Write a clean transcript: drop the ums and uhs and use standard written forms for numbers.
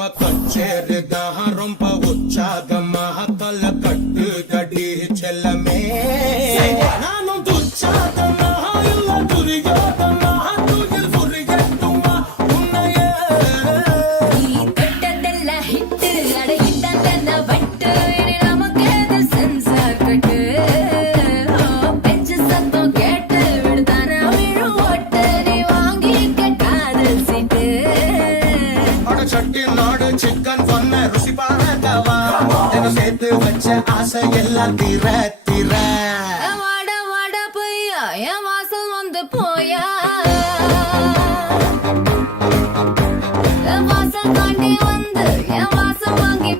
நம்ம கச்சேரிதான் ரொம்ப உற்சாகமாக தல கட்டு தடி செல்லமே நானும் துச்சாதமாக இல்ல துரியோதமாக தூயில் புரியட்டுமா உன்னையே நீ தொட்டதெல்லாம் ஹிட்டு அட இதாண்டா வட்டு இனி நமக்கேது சென்சார் கட்டு பெஞ்சு சத்தம் கேட்டு விடுதானா விழு ஓட்டு நீ வாங்கிக்க காதல் சீட்டு சட்டி நாடு சிக்கன் சொன்ன ருசி பார்க்கவா சேர்த்து வச்ச ஆசை எல்லாம் தீர தீர வாட வாட பொய்யா என் வாசல் வந்து போயா வாசல் தாண்டி வந்து என் வாசல் வாங்கி